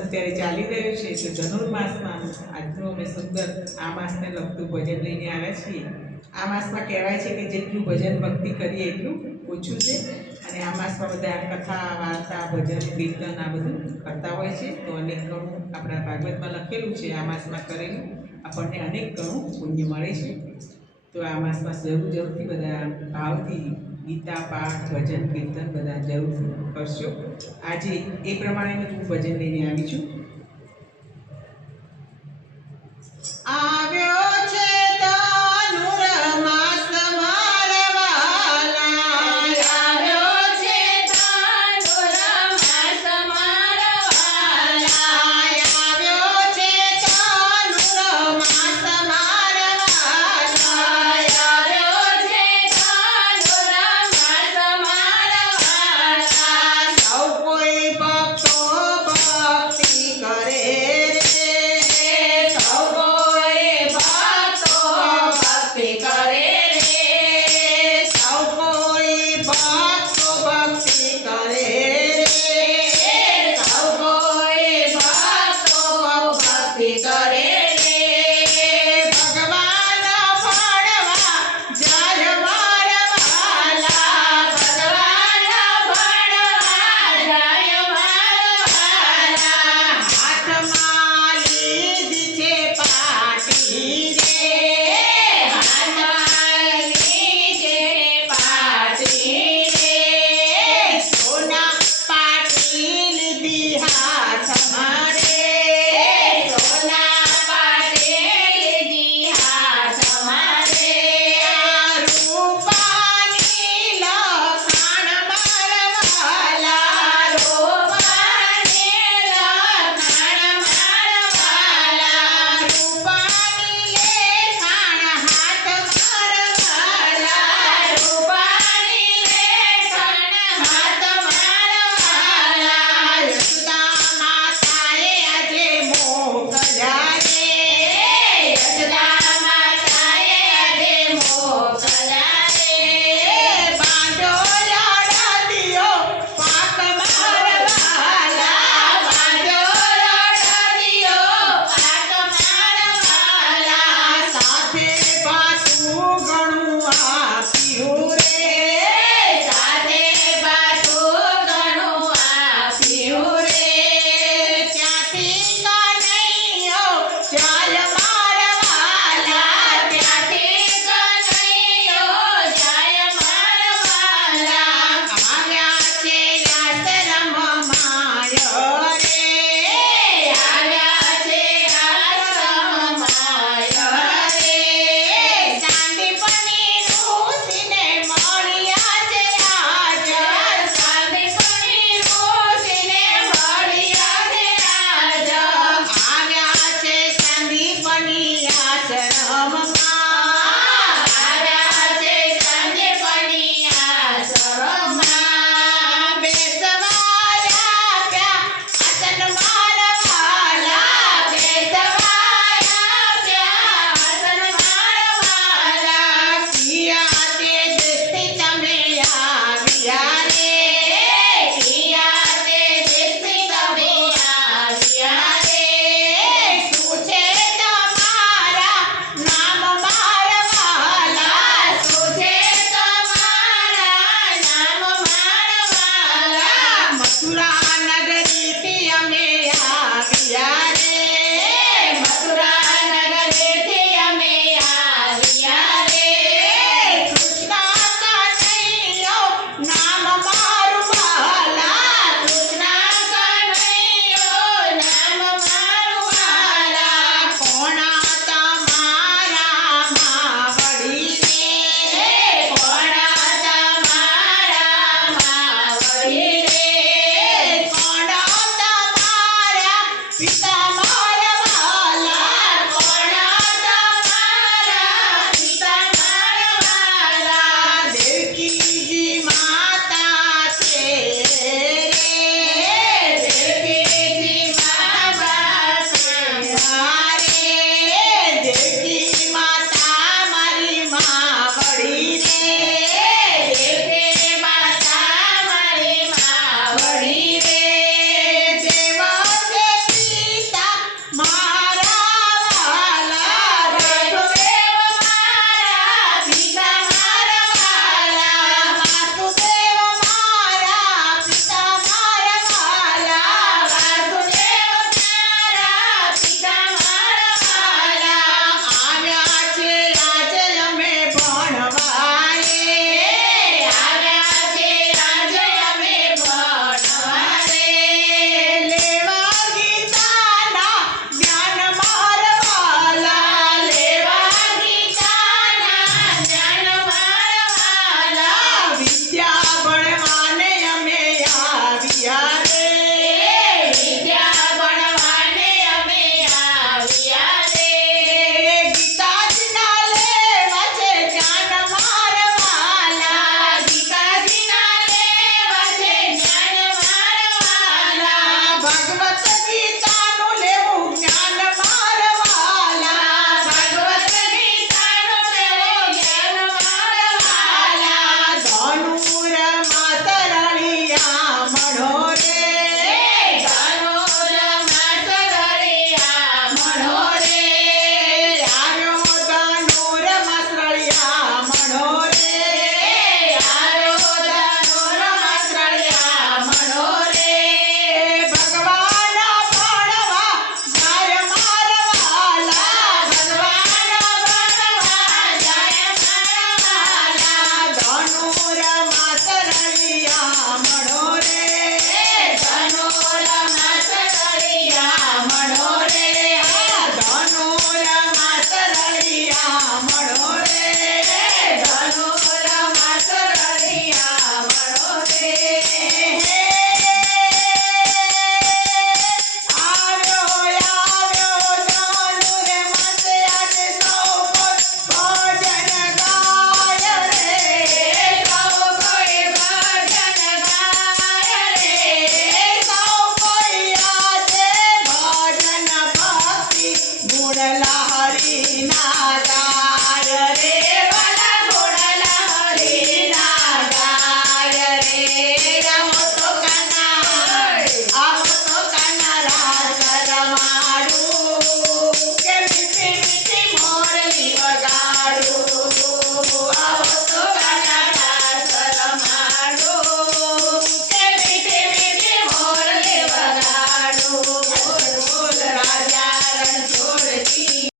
અત્યારે ચાલી રહ્યો છે તો ધનુર્માસમાં આજનું અમે સુંદર આ માસને લગતું ભજન લઈને આવ્યા છીએ। આ માસમાં કહેવાય છે કે જેટલું ભજન ભક્તિ કરીએ એટલું ઓછું છે અને આ માસમાં બધા કથા વાર્તા ભજન કીર્તન આ બધું કરતા હોય છે। તો અનેક ગણું આપણા ભાગવતમાં લખેલું છે આ માસમાં કરેલું આપણને અનેક ગણું પુણ્ય મળે છે। તો આ માસમાં જરૂરથી બધા ભાવથી ગીતા પાઠ ભજન કીર્તન બધા જરૂર કરશો। આજે એ પ્રમાણેનું હું ભજન લઈને આવી છું। આવ્યો છે ધનુર્માસ મારવાલા, આવ્યો છે ધનુર્માસ મારવાલા, આવ્યો છે ધનુર્માસ મારવાલા, આવ્યો છે ધનુર્માસ મારવાલા, સૌ કોઈ ભક્તો ભક્તિ કરે રે, સૌ કોઈ ભક્તો ભક્તિ કરે રે, સૌ કોઈ ભક્તો ભક્તિ કરે રે, સૌ કોઈ ભક્તો ભક્તિ કરે રે, ભગવાન ભણવા જાય મારવાલા, ભગવાન ભણવા જાય મારવાલા, હાથમાં લીધી છે પાટી રે, હાથમાં લીધે પાટી રે, સોના પાટી લીધી હાથમાં રે, સોના પાટી લીધી હાથમાં રે, રૂપાની લખાણ મારવાલા, રૂપાની લખાણ મારવાલા, રૂપાની લેખાણ હાથ મારવાલા, રૂપાની લેખન હાથ મારવાલા, યશોદા માતાએ આજે મોકલ્યા રે, યશોદા માતાએ આજે મોકલ્યા રે, બાંધો લડતિયો પાક મારવાલા, બાંધો લડતિયો પાક મારવાલા, સાથે પાછું ઘણું આપ્યું રે, સાથે પાછું ઘણું આપ્યું રે, ત્યાંથી કનૈયો ચાલ મારવાલા, ત્યાંથી કનૈયો જાય મારવાલા, આવ્યા છે આશ્રમ માયો રે, આવ્યા છે આશ્રમમાં રે, ચાંદીપની ઋષિને મળ્યા છે હાજર, સાંદીપની ઋષિને મળ્યા છે હાજર, આવ્યા છે ચાંદીપની આશ્રમમાં, આવ્યા છે સાંદીપની આશ્રમમાં, બેસવાયા ત્યાં આસન મારવાલા, બેસવાયા ત્યાં આસન મારવાલા, સિયા તે દેશથી તમે આવ્યા રે, કિયા તે દેશથી તમે આવ્યા રે, શું છે તમારા નામ મારવાલા, શું છે તમારા નામ મારવાલા, મથુરા નગરીથી અમે આવ્યા રે, મથુરા નગરેથી અમે આવ્યા રે, કૃષ્ણ કનૈયો નામ મારું વાલા, કૃષ્ણ કનૈયો નામ મારું વાલા, કોણા તમારા માવડી રે, કોણ તમારા માવડી રે, કોણા તમારા પિતા